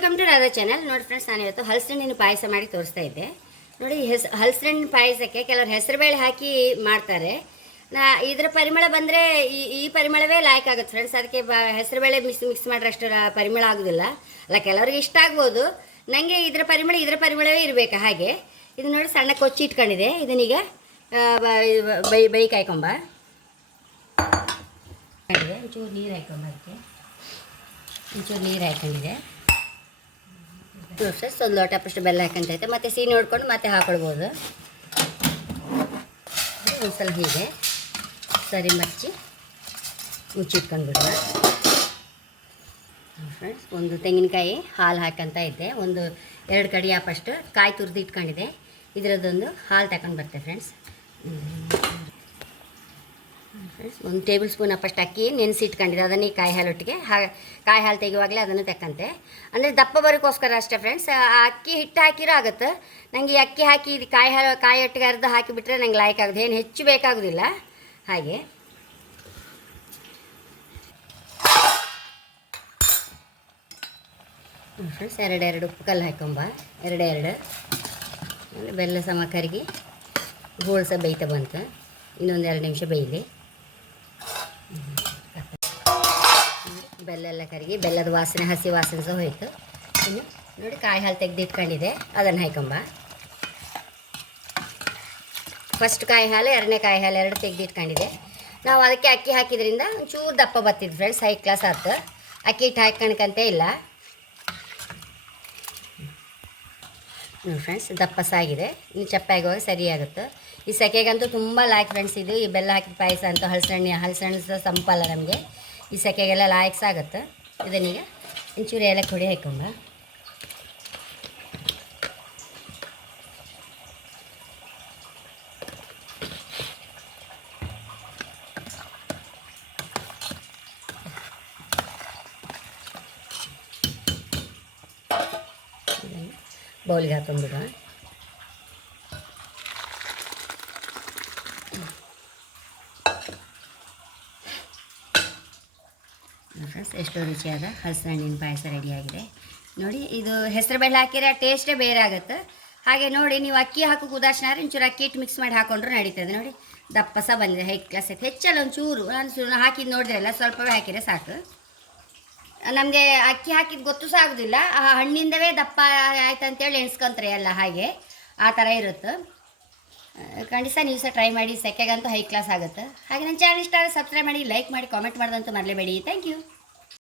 Welcome to Radha channel. ನೋಡಿ friends, ನಾನು ಇವತ್ತು ಹಲಸಿನ ಪಾಯಸ ಮಾಡಿ ತೋರಿಸ್ತಾ ಇದ್ದೆ. ನೋಡಿ, ಹಲಸಿನ ಪಾಯಸಕ್ಕೆ ಕೆಲವರು ಹೆಸರುಬೇಳೆ ಹಾಕಿ ಮಾಡ್ತಾರೆ. ಇದರ ಪರಿಮಳ ಬಂದರೆ ಈ ಪರಿಮಳವೇ ಲಾಯ್ಕ್ ಆಗುತ್ತೆ ಫ್ರೆಂಡ್ಸ್. ಅದಕ್ಕೆ ಹೆಸರುಬೇಳೆ ಮಿಕ್ಸ್ ಮಾಡ್ರೆ ಅಷ್ಟು ಪರಿಮಳ ಆಗೋದಿಲ್ಲ. ಅಲ್ಲ, ಕೆಲವ್ರಿಗೆ ಇಷ್ಟ ಆಗ್ಬೋದು. ನನಗೆ ಇದರ ಪರಿಮಳವೇ ಇರಬೇಕು. ಹಾಗೆ ಇದು ನೋಡಿ, ಸಣ್ಣ ಕೊಚ್ಚಿ ಇಟ್ಕೊಂಡಿದೆ. ಇದನ್ನೀಗ ಬೈ ಕಾಯ್ಕೊಂಬ ಒಂಚೂರು ನೀರು ಹಾಕೊಂಬ. ಅದಕ್ಕೆ ಒಂಚೂರು ನೀರು ಹಾಕೊಂಡಿದೆ. ಫ್ರೆಂಡ್ಸ್, ಒಂದು ಲೋಟ ಅಷ್ಟು ಬೆಲ್ಲ ಹಾಕಂತೈತೆ. ಮತ್ತು ಸಿಹಿ ನೋಡ್ಕೊಂಡು ಮತ್ತೆ ಹಾಕೊಳ್ಬೋದು. ಒಂದು ಸಲ ಹೀಗೆ ಸರಿ ಮುಚ್ಚಿಟ್ಕೊಂಡ್ಬಿಡುವ. ಫ್ರೆಂಡ್ಸ್, ಒಂದು ತೆಂಗಿನಕಾಯಿ ಹಾಲು ಹಾಕಂತ ಇದ್ದೆ. ಒಂದು 2 ಕಡಿಯಾಪಷ್ಟು ಕಾಯಿ ತುರಿದು ಇಟ್ಕೊಂಡಿದೆ. ಇದರದ್ದೊಂದು ಹಾಲು ತಗೊಂಡು ಬರ್ತೇವೆ ಫ್ರೆಂಡ್ಸ್. ಒಂದು ಟೇಬಲ್ ಸ್ಪೂನ್ ಅಪ್ಪಷ್ಟು ಅಕ್ಕಿ ನೆನೆಸಿ ಇಟ್ಕೊಂಡಿದ್ದೆ. ಅದನ್ನು ಈ ಕಾಯಿ ಹಾಲೊಟ್ಟಿಗೆ ಕಾಯಿ ಹಾಲು ತೆಗೆಯುವಾಗಲೇ ಅದನ್ನು ತಕ್ಕಂತೆ. ಅಂದರೆ ದಪ್ಪ ಬರೋಕ್ಕೋಸ್ಕರ ಅಷ್ಟೇ ಫ್ರೆಂಡ್ಸ್. ಆ ಅಕ್ಕಿ ಹಿಟ್ಟು ಹಾಕಿರೋ ಆಗುತ್ತೆ. ನನಗೆ ಈ ಅಕ್ಕಿ ಹಾಕಿ ಇದು ಕಾಯಿ ಒಟ್ಟಿಗೆ ಅರ್ಧ ಹಾಕಿಬಿಟ್ರೆ ನಂಗೆ ಲಾಯ್ಕ್ ಆಗುತ್ತೆ. ಏನು ಹೆಚ್ಚು ಬೇಕಾಗೋದಿಲ್ಲ. ಹಾಗೆ ಫ್ರೆಂಡ್ಸ್, 2 ಉಪ್ಪು ಕಲ್ಲು ಹಾಕೊಂಬ. 2 ಬೆಲ್ಲ ಸಮ ಕರಗಿ ಗೋಳು ಸಹ ಬೇಯ್ತಾ ಬಂತು. ಇನ್ನೊಂದು 2 ನಿಮಿಷ ಬೇಯಲಿ. ಬೆಲ್ಲ ಎಲ್ಲ ಕರಗಿ ಬೆಲ್ಲದ ವಾಸನೆ, ಹಸಿ ವಾಸನೆ ಸಹ ಹೋಯಿತು. ಇನ್ನು ನೋಡಿ, ಕಾಯಿ ಹಾಲು ತೆಗೆದಿಟ್ಕೊಂಡಿದೆ. ಅದನ್ನು ಹಾಕೊಂಬ. ಫಸ್ಟ್ ಕಾಯಿ ಹಾಲು, 2ನೇ ಕಾಯಿ ಹಾಲು 2 ತೆಗೆದಿಟ್ಕೊಂಡಿದೆ. ನಾವು ಅದಕ್ಕೆ ಅಕ್ಕಿ ಹಾಕಿದ್ರಿಂದ ಒಂಚೂರು ದಪ್ಪ ಬರ್ತಿದ್ದು ಫ್ರೆಂಡ್ಸ್. ಹೈ ಕ್ಲಾಸ್ ಆಯ್ತು. ಅಕ್ಕಿ ಹಿಟ್ಟು ಹಾಕ್ಕೊಳಕಂತೆ ಇಲ್ಲ ಫ್ರೆಂಡ್ಸ್. ದಪ್ಪ ಸಾಗಿದೆ. ಇನ್ನು ಚಪ್ಪಾಗುವಾಗ ಸರಿಯಾಗುತ್ತೆ. ಈ ಸೆಕೆಗಂತೂ ತುಂಬ ಲಾಯ್ಕ್ ಫ್ರೆಂಡ್ಸ್. ಇದು ಈ ಬೆಲ್ಲ ಹಾಕಿದ ಪಾಯಸ ಅಂತೂ ಹಲಸಣ್ಣು ಸಹ ಸಂಪಲ್ಲ ನಮಗೆ. ಈ ಸೆಕೆಗೆಲ್ಲ ಲಾಯಕ್ಸ್ ಆಗುತ್ತೆ. ಇದನ್ನೀಗ ಒಂಚೂರು ಏಲಕ್ಕಿ ಹುಡಿ ಹಾಕೊಂಬ. ಬೌಲಿಗೆ ಹಾಕೊಂಡ್ಬಿಡುವ. ಫ್ರೆಂಡ್ಸ್, ಎಷ್ಟು ರುಚಿಯಾದ ಹಲಸಿನ ಹಣ್ಣಿನ ಪಾಯಸ ರೆಡಿಯಾಗಿದೆ. ನೋಡಿ, ಇದು ಹೆಸರು ಬೇಳೆ ಹಾಕಿರೋ ಟೇಸ್ಟೇ ಬೇರೆ ಆಗುತ್ತೆ. ಹಾಗೆ ನೋಡಿ, ನೀವು ಅಕ್ಕಿ ಹಾಕೋಕೆ ಉದಾಸೀನ ಒಂಚೂರು ಅಕ್ಕಿ ಹಿಟ್ಟು ಮಿಕ್ಸ್ ಮಾಡಿ ಹಾಕೊಂಡ್ರೆ ನಡೀತದೆ. ನೋಡಿ, ದಪ್ಪ ಸಹ ಬಂದಿದೆ. ಹೈ ಕ್ಲಾಸ್ ಐತೆ. ಹೆಚ್ಚಲ್ಲ, ಒಂಚೂರು ಹಾಕಿದ್ದು ನೋಡಿದ್ರಲ್ಲ, ಸ್ವಲ್ಪವೇ ಹಾಕಿದರೆ ಸಾಕು. ನಮಗೆ ಅಕ್ಕಿ ಹಾಕಿದ್ದು ಗೊತ್ತು ಸಹ ಆಗೋದಿಲ್ಲ. ಆ ಹಣ್ಣಿಂದವೇ ದಪ್ಪ ಆಯ್ತು ಅಂತೇಳಿ ಎಣ್ಸ್ಕೊಂತಾರೆ ಎಲ್ಲ. ಹಾಗೆ ಆ ಥರ ಇರುತ್ತೆ. ಖಂಡಿತ ನೀವು ಸಹ ಟ್ರೈ ಮಾಡಿ. ಸೆಕೆಗಂತೂ ಹೈ ಕ್ಲಾಸ್ ಆಗುತ್ತೆ. ಹಾಗೆ ನನ್ನ ಚಾನಲ್ ಇಷ್ಟ ಆದರೆ ಸಬ್ಸ್ಕ್ರೈಬ್ ಮಾಡಿ, ಲೈಕ್ ಮಾಡಿ, ಕಾಮೆಂಟ್ ಮಾಡೋದಂತೂ ಮರಲೇಬೇಡಿ. Thank you.